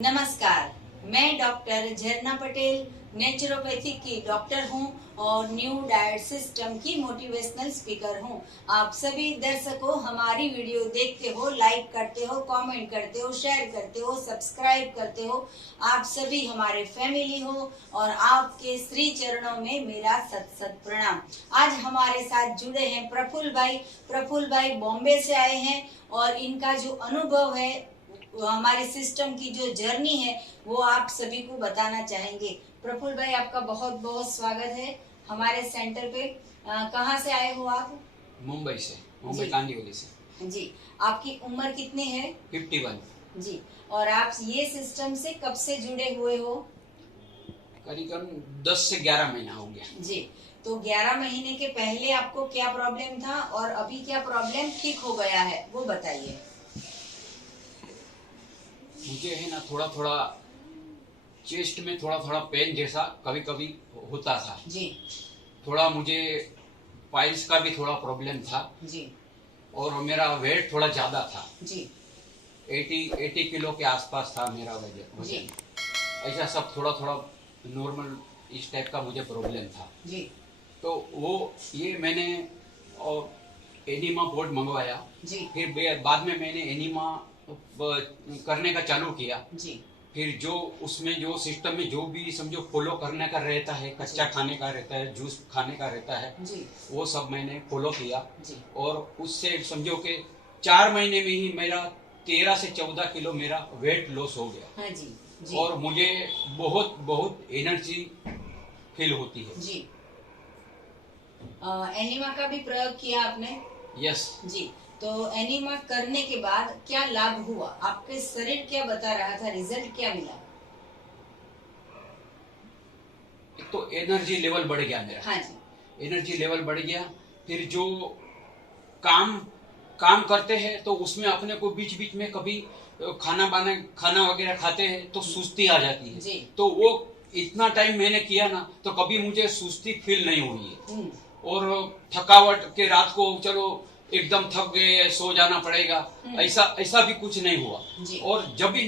नमस्कार, मैं डॉक्टर झरना पटेल नेचुरोपैथी की डॉक्टर हूं और न्यू डाइट सिस्टम की मोटिवेशनल स्पीकर हूं। आप सभी दर्शकों हमारी वीडियो देखते हो, लाइक करते हो, कमेंट करते हो, शेयर करते हो, सब्सक्राइब करते हो। आप सभी हमारे फैमिली हो और आपके श्री चरणों में मेरा सत सत प्रणाम। आज हमारे साथ जुड़े हैं प्रफुल्ल भाई। प्रफुल्ल भाई बॉम्बे से आए हैं और इनका जो अनुभव है, हमारे सिस्टम की जो जर्नी है, वो आप सभी को बताना चाहेंगे। प्रफुल्ल भाई, आपका बहुत बहुत स्वागत है हमारे सेंटर पे। कहाँ से आए हो आप? मुंबई से, मुंबई कांदिवली से। जी, आपकी उम्र कितनी है? 51। जी, और आप ये सिस्टम से कब से जुड़े हुए हो? करीबन 10 से 11 महीना हो गया। जी, तो 11 महीने के पहले आपको क्या प्रॉब्लम था और अभी क्या प्रॉब्लम ठीक हो गया है, वो बताइए। मुझे है ना थोड़ा थोड़ा चेस्ट में थोड़ा थोड़ा पेन जैसा कभी कभी होता था जी। थोड़ा मुझे पाइल्स का भी थोड़ा प्रॉब्लम था जी। और मेरा वेट थोड़ा ज्यादा था जी। 80 किलो के आसपास था मेरा वजन। ऐसा सब थोड़ा थोड़ा नॉर्मल इस टाइप का मुझे प्रॉब्लम था जी। तो वो ये मैंने और एनिमा पोर्ट मंगवाया जी। फिर बाद में मैंने एनिमा करने का चालू किया। जी। फिर जो उसमें जो सिस्टम में जो भी समझो फॉलो करने का रहता है, कच्चा खाने का रहता है, जूस खाने का रहता है, जी। वो सब मैंने फॉलो किया। जी। और उससे समझो कि 4 महीने में ही मेरा 13 से 14 किलो मेरा वेट लॉस हो गया। हाँ जी। जी। और मुझे बहुत बहुत एनर्जी फील होती है। जी। एनिमा का भी प्रयोग किया आपने? यस। जी, तो एनिमा करने के बाद क्या लाभ हुआ? आपके शरीर क्या बता रहा था, रिजल्ट क्या मिला? एक तो एनर्जी लेवल बढ़ गया मेरा। हाँ जी। एनर्जी लेवल बढ़ गया। फिर जो काम काम करते हैं तो उसमें अपने को बीच बीच में कभी खाना वगैरह खाते हैं तो सुस्ती आ जाती है। जी। तो वो इतना टाइम मैंने किया ना तो कभी मुझे सुस्ती फील नहीं हुई है। और थकावट के रात को चलो एकदम थक गए सो जाना पड़ेगा, ऐसा ऐसा भी कुछ नहीं हुआ। और जब भी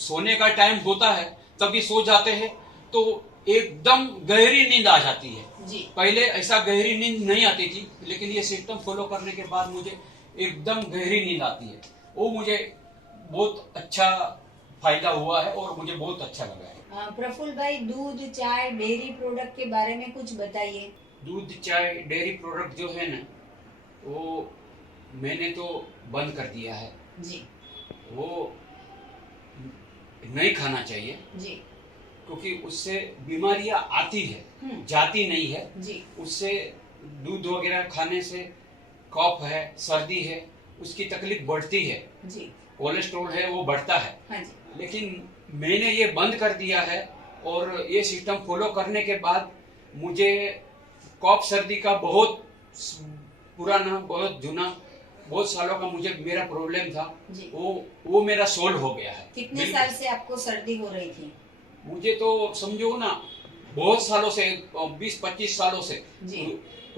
सोने का टाइम होता है तभी सो जाते हैं तो एकदम गहरी नींद आ जाती है। जी। पहले ऐसा गहरी नींद नहीं आती थी, लेकिन ये सिस्टम फॉलो करने के बाद मुझे एकदम गहरी नींद आती है। वो मुझे बहुत अच्छा फायदा हुआ है और मुझे बहुत अच्छा लगा है। प्रफुल्ल भाई, दूध, चाय, डेयरी प्रोडक्ट के बारे में कुछ बताइए। दूध, चाय, डेयरी प्रोडक्ट जो है ना, वो मैंने तो बंद कर दिया है। जी। वो नहीं खाना चाहिए। जी। क्योंकि उससे बीमारियां आती है, जाती नहीं है। जी। उससे दूध वगैरह खाने से कफ है, सर्दी है, उसकी तकलीफ बढ़ती है। जी। कोलेस्ट्रॉल है वो बढ़ता है। हाँ जी। लेकिन मैंने ये बंद कर दिया है और ये सिस्टम फॉलो करने के बाद मुझे कफ सर्दी का बहुत पुराना, बहुत जूना, बहुत सालों का मुझे मेरा प्रॉब्लम था, वो मेरा सोल्व हो गया है। कितने साल से आपको सर्दी हो रही थी? मुझे तो समझो ना बहुत सालों से, 20-25 सालों से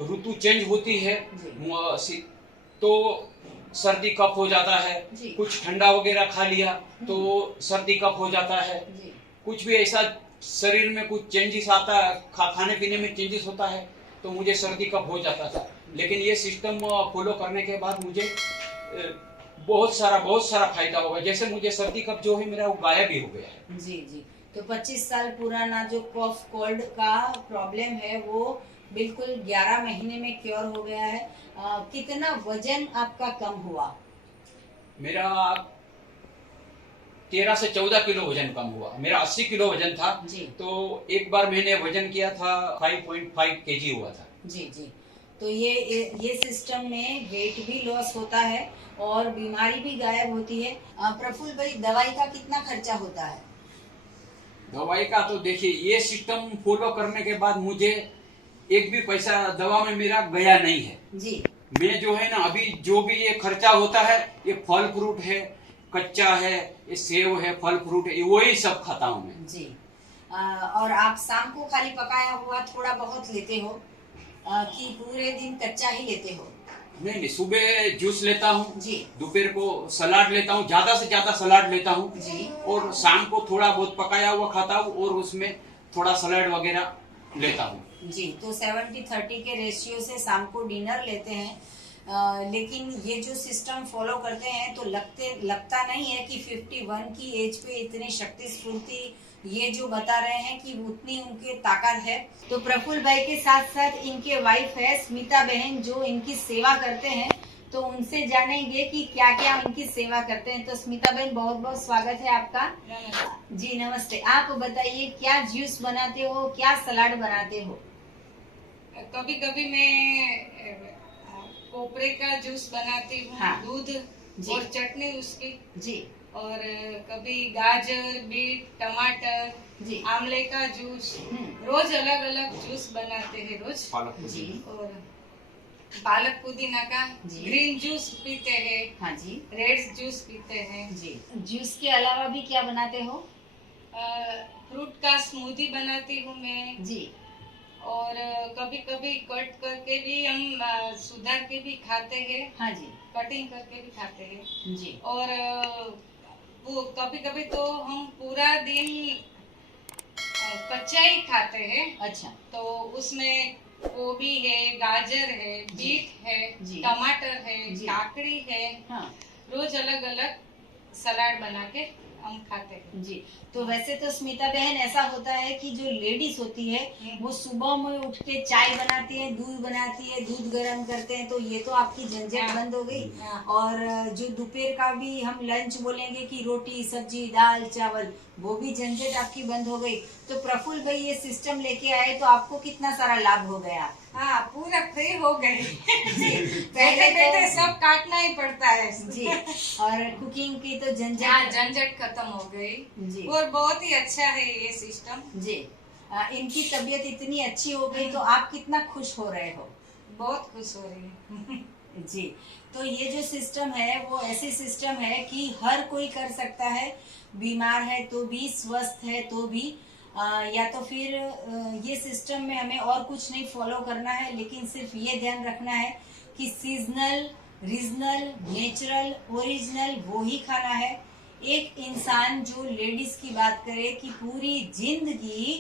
ऋतु चेंज होती है तो सर्दी कफ हो जाता है। कुछ ठंडा वगैरह खा लिया तो सर्दी कफ हो जाता है। कुछ भी ऐसा शरीर में कुछ चेंजेस आता है, खाने पीने में चेंजेस होता है तो मुझे सर्दी कफ हो जाता था। लेकिन ये सिस्टम फॉलो करने के बाद मुझे बहुत सारा फायदा होगा। जैसे मुझे सर्दी कफ जो है मेरा वो गायब ही हो गया है। जी जी। तो 25 साल पुराना जो कफ कोल्ड का प्रॉब्लम है वो बिल्कुल 11 महीने में क्योर हो गया है। कितना वजन आपका कम हुआ? मेरा 13 से 14 किलो वजन कम हुआ। मेरा 80 किलो वजन था जी। तो एक बार मैंने वजन किया था 5.5 केजी हुआ था। जी जी। तो ये सिस्टम में वेट भी लॉस होता है और बीमारी भी गायब होती है। प्रफुल्ल भाई, दवाई का कितना खर्चा होता है? दवाई का तो देखिए, ये सिस्टम फॉलो करने के बाद मुझे एक भी पैसा दवा में मेरा गया नहीं है जी। मैं जो है ना अभी जो भी ये खर्चा होता है, ये फल फ्रूट है, कच्चा है, ये सेव है, फल फ्रूट है, वही सब खाता हूँ मैं जी। और आप शाम को खाली पकाया हुआ थोड़ा बहुत लेते हो कि पूरे दिन कच्चा ही लेते हो? नहीं, सुबह जूस लेता हूँ जी, दोपहर को सलाद लेता हूँ, ज्यादा से ज्यादा सलाद लेता हूँ जी, और शाम को थोड़ा बहुत पकाया हुआ खाता हूँ और उसमें थोड़ा सलाद वगैरह लेता हूँ। जी। तो 70-30 के रेशियो से शाम को डिनर लेते हैं। लेकिन ये जो सिस्टम फॉलो करते हैं तो लगता नहीं है कि 51 की एज पे इतनी शक्ति स्फूर्ति, ये जो बता रहे हैं कि उतनी उनके ताकत है। तो प्रफुल्ल भाई के साथ साथ इनके वाइफ है स्मिता बहन जो इनकी सेवा करते हैं, तो उनसे जानेंगे कि क्या क्या इनकी सेवा करते हैं। तो स्मिता बहन बहुत बहुत स्वागत है आपका। जी नमस्ते। आप बताइए क्या जूस बनाते हो, क्या सलाद बनाते हो? कभी कभी मैं कोपरे का जूस बनाती हूँ, हाँ, दूध और चटनी उसकी। जी, और कभी गाजर, बीट, टमाटर, जी, आमले का जूस, रोज अलग अलग जूस बनाते हैं रोज। पालक जी, और पालक पुदीना का जी, ग्रीन जूस पीते हैं, हाँ जी, रेड जूस पीते हैं। जी। जूस के अलावा भी क्या बनाते हो? फ्रूट का स्मूदी बनाती हूँ मैं। जी, और कभी कभी कट करके भी हम सुधार के भी खाते हैं, हाँ जी, कटिंग करके भी खाते हैं। जी, और वो कभी कभी तो हम पूरा दिन कच्चा ही खाते हैं। अच्छा, तो उसमें गोभी है, गाजर है, बीट है, जी, टमाटर है, जी, काकड़ी है। हाँ रोज अलग अलग सलाद बना के हम खाते हैं। जी। तो वैसे तो स्मिता बहन ऐसा होता है कि जो लेडीज होती है वो सुबह में उठ के चाय बनाती है, दूध बनाती है, दूध गर्म करते हैं, तो ये तो आपकी झंझट हाँ। बंद हो गई। हाँ। और जो दोपहर का भी हम लंच बोलेंगे कि रोटी सब्जी दाल चावल, वो भी झंझट आपकी बंद हो गई। तो प्रफुल्ल भाई ये सिस्टम लेके आए तो आपको कितना सारा लाभ हो गया? हाँ, पूरा फ्री हो गए। जी, बैठे बैठे सब काटना ही पड़ता है जी। और कुकिंग की तो हाँ, झंझट झंझट खत्म हो गई। जी, और बहुत ही अच्छा है ये सिस्टम। जी। इनकी तबीयत इतनी अच्छी हो गई तो आप कितना खुश हो रहे हो? बहुत खुश हो रही है। जी। तो ये जो सिस्टम है वो ऐसी सिस्टम है कि हर कोई कर सकता है, बीमार है तो भी, स्वस्थ है तो भी। या तो फिर ये सिस्टम में हमें और कुछ नहीं फॉलो करना है, लेकिन सिर्फ ये ध्यान रखना है कि सीजनल, रीजनल, नेचुरल, ओरिजिनल वो ही खाना है। एक इंसान जो लेडीज की बात करे कि पूरी जिंदगी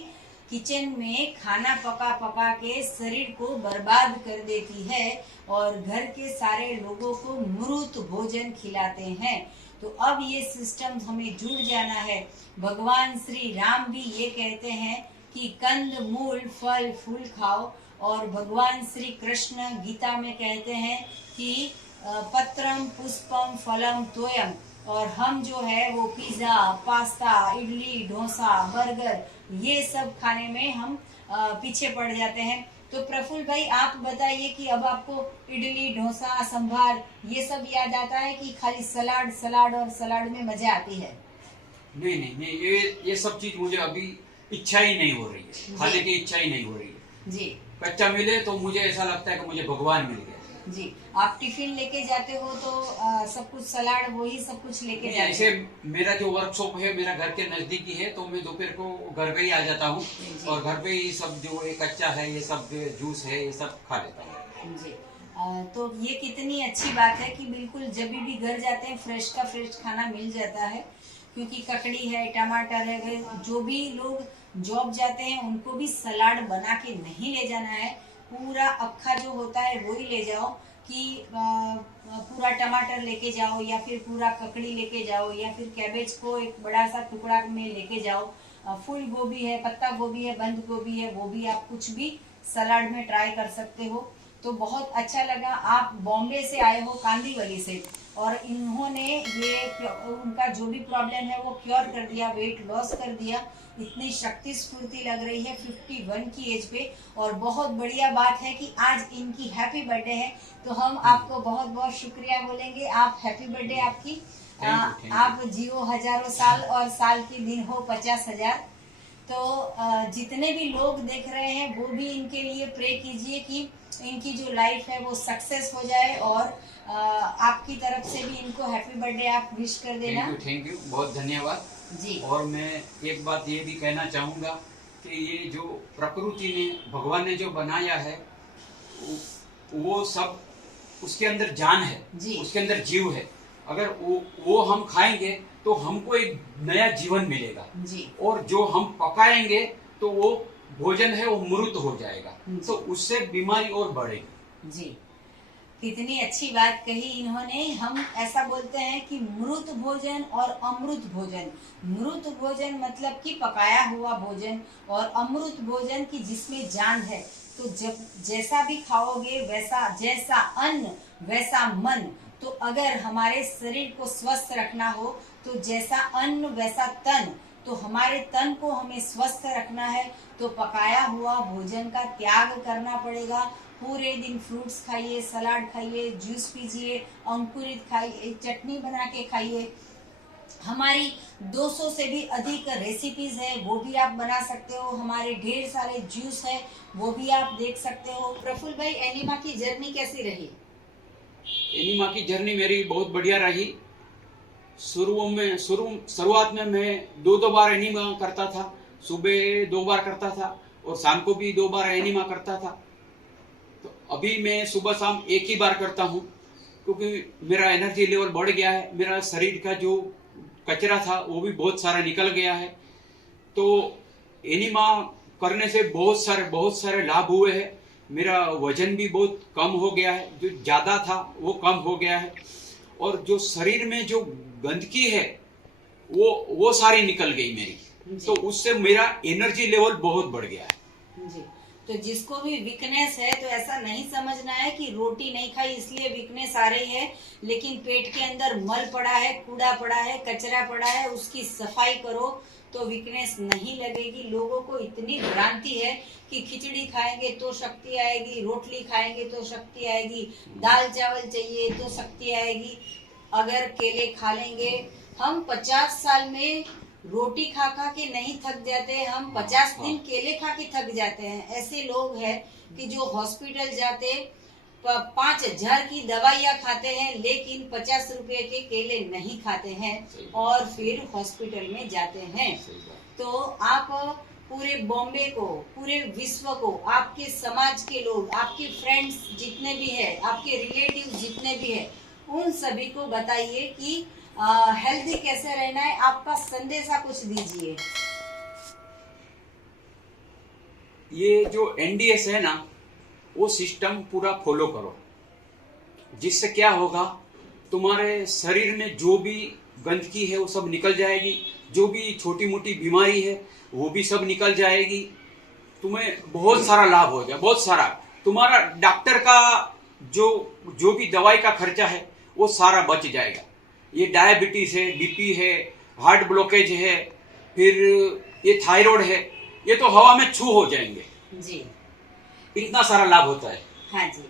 किचन में खाना पका पका के शरीर को बर्बाद कर देती है और घर के सारे लोगों को मूर्त भोजन खिलाते हैं, तो अब ये सिस्टम हमें जुड़ जाना है। भगवान श्री राम भी ये कहते हैं कि कंद मूल फल फूल खाओ, और भगवान श्री कृष्ण गीता में कहते हैं कि पत्रम पुष्पम फलम तोयम। और हम जो है वो pizza, pasta, idli, dosa, burger, ये सब खाने में हम पीछे पड़ जाते हैं। तो प्रफुल्ल भाई आप बताइए कि अब आपको इडली, डोसा, संभार ये सब याद आता है कि खाली सलाद सलाद और सलाद में मजा आती है? नहीं नहीं नहीं, ये सब चीज मुझे अभी इच्छा ही नहीं हो रही है, खाने की इच्छा ही नहीं हो रही है। जी, कच्चा मिले तो मुझे ऐसा लगता है कि मुझे भगवान मिल गया। जी। आप टिफिन लेके जाते हो तो सब कुछ सलाद वही सब कुछ लेके नहीं, जाते ऐसे हो? मेरा जो वर्कशॉप है मेरा घर के नजदीक ही है, तो मैं दोपहर को घर पे ही आ जाता हूँ जी। और घर पे ही सब जो ये कच्चा है, ये सब जूस है, ये सब खा लेता हूँ। जी। तो ये कितनी अच्छी बात है कि बिल्कुल जब भी घर जाते हैं फ्रेश का फ्रेश खाना मिल जाता है, क्योंकि ककड़ी है, टमाटर है, जो भी लोग जॉब जाते हैं उनको भी सलाद बना के नहीं ले जाना है, पूरा अक्खा जो होता है वो ही ले जाओ। कि पूरा टमाटर लेके जाओ या फिर पूरा ककड़ी लेके जाओ या फिर कैबेज को एक बड़ा सा टुकड़ा में लेके जाओ, फूल गोभी है, पत्ता गोभी है, बंद गोभी है, वो भी आप कुछ भी सलाद में ट्राई कर सकते हो। तो बहुत अच्छा लगा। आप बॉम्बे से आए हो, कांदीवली से, और इन्होंने ये उनका जो भी प्रॉब्लम है वो क्योर कर दिया, वेट लॉस कर दिया, इतनी शक्ति स्फूर्ति लग रही है 51 की एज पे। और बहुत बढ़िया बात है कि आज इनकी हैप्पी बर्थडे है, तो हम आपको बहुत बहुत शुक्रिया बोलेंगे। आप हैप्पी बर्थडे आपकी। Thank you. आप जियो हजारों साल और साल के दिन हो 50,000। तो जितने भी लोग देख रहे हैं वो भी इनके लिए प्रे कीजिए कि इनकी जो लाइफ है वो सक्सेस हो जाए, और आपकी तरफ से भी इनको हैप्पी बर्थडे आप विश कर देना। थैंक यू, बहुत धन्यवाद जी। और मैं एक बात ये भी कहना चाहूँगा कि ये जो प्रकृति ने, भगवान ने जो बनाया है वो सब उसके अंदर जान है जी। उसके अंदर जीव है। अगर वो हम खाएंगे तो हमको एक नया जीवन मिलेगा जी। और जो हम पकाएंगे तो वो भोजन है वो मृत हो जाएगा, तो उससे बीमारी और बढ़ेगी। जी, कितनी अच्छी बात कही इन्होंने। हम ऐसा बोलते हैं कि मृत भोजन और अमृत भोजन। मृत भोजन मतलब कि पकाया हुआ भोजन, और अमृत भोजन की जिसमें जान है। तो जब जैसा भी खाओगे वैसा, जैसा अन्न वैसा मन। तो अगर हमारे शरीर को स्वस्थ रखना हो तो जैसा अन्न वैसा तन। तो हमारे तन को हमें स्वस्थ रखना है तो पकाया हुआ भोजन का त्याग करना पड़ेगा। पूरे दिन फ्रूट्स खाइए, सलाद खाइए, जूस पीजिए, अंकुरित खाइए, चटनी बना के खाइए। हमारी 200 से भी अधिक रेसिपीज है, वो भी आप बना सकते हो। हमारे ढेर सारे जूस है, वो भी आप देख सकते हो। प्रफुल्ल भाई, एनिमा की जर्नी कैसी रही? एनिमा की जर्नी मेरी बहुत बढ़िया रही। शुरुआत में मैं 2 बार एनिमा करता था। सुबह 2 बार करता था और शाम को भी 2 बार एनिमा करता था। तो अभी मैं सुबह शाम एक ही बार करता हूँ, क्योंकि मेरा एनर्जी लेवल बढ़ गया है। मेरा शरीर का जो कचरा था वो भी बहुत सारा निकल गया है। तो एनिमा करने से बहुत सारे लाभ हुए हैं। मेरा वजन भी बहुत कम हो गया है, जो ज़्यादा था वो कम हो गया है, और जो शरीर में जो गंदगी है वो सारी निकल गई मेरी। तो उससे मेरा एनर्जी लेवल बहुत बढ़ गया है जी। तो जिसको भी वीकनेस है तो ऐसा नहीं समझना है कि रोटी नहीं खाई इसलिए वीकनेस आ रही है। लेकिन पेट के अंदर मल पड़ा है, कूड़ा पड़ा है, कचरा पड़ा है, उसकी सफाई करो तो वीकनेस नहीं लगेगी। लोगों को इतनी भ्रांति है कि खिचड़ी खाएंगे तो शक्ति आएगी, रोटली खाएंगे तो शक्ति आएगी, दाल चावल चाहिए तो शक्ति आएगी, अगर केले खा लेंगे। हम 50 साल में रोटी खा खा के नहीं थक जाते, हम 50 दिन केले खा के थक जाते हैं। ऐसे लोग हैं कि जो हॉस्पिटल जाते 5000 की दवाइयाँ खाते हैं लेकिन 50 रुपए के केले नहीं खाते हैं और फिर हॉस्पिटल में जाते हैं। तो आप पूरे बॉम्बे को, पूरे विश्व को, आपके समाज के लोग, आपके फ्रेंड्स जितने भी है, आपके रिलेटिव जितने भी है, उन सभी को बताइए कि हेल्दी कैसे रहना है। आपका संदेशा कुछ दीजिए। ये जो एनडीएस है ना, वो सिस्टम पूरा फॉलो करो, जिससे क्या होगा, तुम्हारे शरीर में जो भी गंदगी है वो सब निकल जाएगी, जो भी छोटी मोटी बीमारी है वो भी सब निकल जाएगी। तुम्हें बहुत सारा लाभ हो जाए, बहुत सारा। तुम्हारा डॉक्टर का जो भी दवाई का खर्चा है वो सारा बच जाएगा। ये डायबिटीज है, बीपी है, हार्ट ब्लॉकेज है, फिर ये थायराइड है, ये तो हवा में छू हो जाएंगे जी। इतना सारा लाभ होता है। हाँ जी,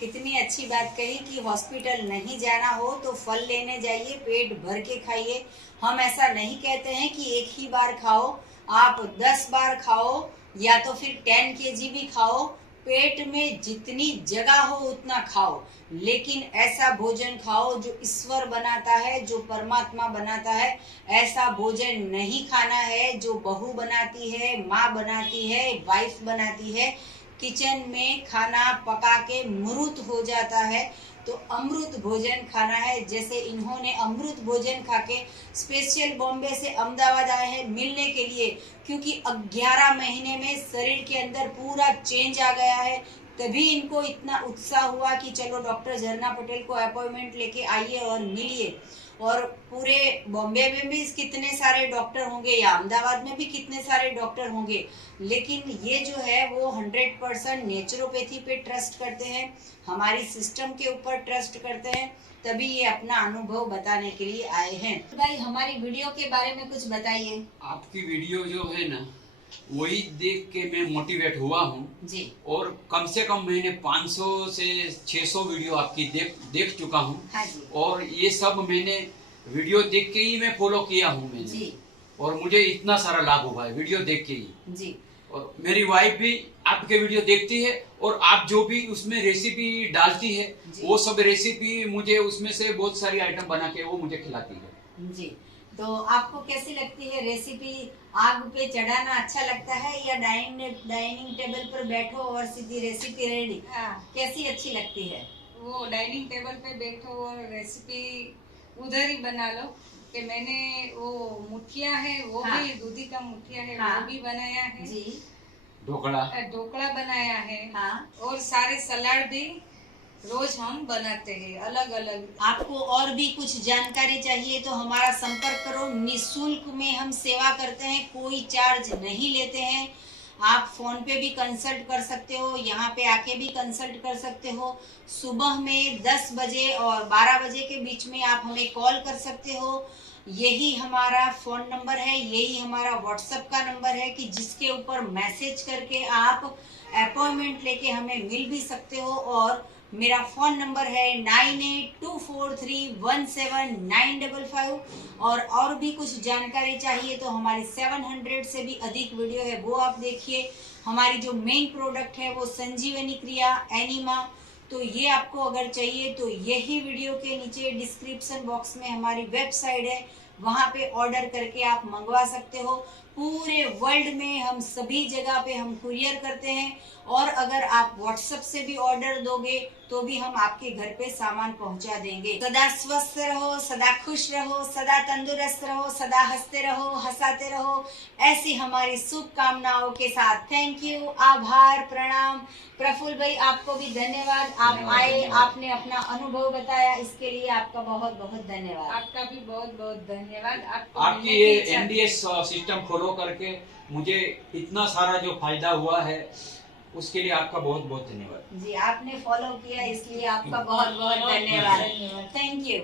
कितनी अच्छी बात कही कि हॉस्पिटल नहीं जाना हो तो फल लेने जाइए, पेट भर के खाइए। हम ऐसा नहीं कहते हैं कि एक ही बार खाओ, आप 10 बार खाओ या तो फिर 10 kg भी खाओ। पेट में जितनी जगह हो उतना खाओ, लेकिन ऐसा भोजन खाओ जो ईश्वर बनाता है, जो परमात्मा बनाता है। ऐसा भोजन नहीं खाना है जो बहू बनाती है, माँ बनाती है, वाइफ बनाती है। किचन में खाना पका के मृत हो जाता है, तो अमृत भोजन खाना है। जैसे इन्होंने अमृत भोजन खा के स्पेशल बॉम्बे से अहमदाबाद आए हैं मिलने के लिए, क्योंकि 11 महीने में शरीर के अंदर पूरा चेंज आ गया है। तभी इनको इतना उत्साह हुआ कि चलो डॉक्टर झरना पटेल को अपॉइंटमेंट लेके आइए और मिलिए। और पूरे बॉम्बे में भी कितने सारे डॉक्टर होंगे या अहमदाबाद में भी कितने सारे डॉक्टर होंगे, लेकिन ये जो है वो 100% नेचुरोपैथी पे ट्रस्ट करते हैं, हमारी सिस्टम के ऊपर ट्रस्ट करते हैं। तभी ये अपना अनुभव बताने के लिए आए हैं। भाई, हमारी वीडियो के बारे में कुछ बताइए। आपकी वीडियो जो है ना, वही देख के मैं मोटिवेट हुआ हूँ जी। और कम से कम मैंने 500 से 600 वीडियो आपकी देख चुका हूँ। हाँ जी। और ये सब मैंने वीडियो देख के ही मैं फॉलो किया हूँ मैंने जी। और मुझे इतना सारा लाभ हुआ है वीडियो देख के ही। जी। और मेरी वाइफ भी आपके वीडियो देखती है और आप जो भी उसमें रेसिपी डालती है वो सब रेसिपी मुझे उसमें से बहुत सारी आइटम बना के वो मुझे खिलाती है। जी। तो आपको कैसी लगती है रेसिपी? आग पे चढ़ाना अच्छा लगता है या डाइनिंग टेबल पर बैठो और सीधी रेसिपी रेडी? कैसी अच्छी लगती है? वो डाइनिंग टेबल पे बैठो और रेसिपी उधर ही बना लो। कि मैंने वो मुठिया है वो हाँ। भी दूधी का मुठिया है हाँ। वो भी बनाया है जी ढोकला बनाया है हाँ। और सारे सलाद भी रोज हम बनाते हैं अलग अलग। आपको और भी कुछ जानकारी चाहिए तो हमारा संपर्क करो। निशुल्क में हम सेवा करते हैं, कोई चार्ज नहीं लेते हैं। आप फोन पे भी कंसल्ट कर सकते हो, यहाँ पे आके भी कंसल्ट कर सकते हो। सुबह में 10 बजे और 12 बजे के बीच में आप हमें कॉल कर सकते हो। यही हमारा फ़ोन नंबर है, यही हमारा व्हाट्सएप का नंबर है कि जिसके ऊपर मैसेज करके आप अपॉइंटमेंट लेके हमें मिल भी सकते हो। और मेरा फ़ोन नंबर है 9824317955। और भी कुछ जानकारी चाहिए तो हमारी 700 से भी अधिक वीडियो है, वो आप देखिए। हमारी जो मेन प्रोडक्ट है वो संजीवनी क्रिया एनिमा। तो ये आपको अगर चाहिए तो यही वीडियो के नीचे डिस्क्रिप्शन बॉक्स में हमारी वेबसाइट है, वहाँ पे ऑर्डर करके आप मंगवा सकते हो। पूरे वर्ल्ड में हम सभी जगह पे हम कुरियर करते हैं। और अगर आप व्हाट्सएप से भी ऑर्डर दोगे तो भी हम आपके घर पे सामान पहुंचा देंगे। सदा स्वस्थ रहो, सदा खुश रहो, सदा तंदुरुस्त रहो, सदा हंसते रहो, हंसाते रहो, ऐसी हमारी शुभकामनाओं के साथ। थैंक यू, आभार, प्रणाम। प्रफुल्ल भाई आपको भी धन्यवाद, आप आए, आपने अपना अनुभव बताया, इसके लिए आपका बहुत बहुत धन्यवाद। आपका भी बहुत बहुत धन्यवाद। आपकी ये एनडीएस सिस्टम फॉलो करके मुझे इतना सारा जो फायदा हुआ है उसके लिए आपका बहुत बहुत धन्यवाद। जी, आपने फॉलो किया इसलिए आपका बहुत बहुत धन्यवाद। Thank you.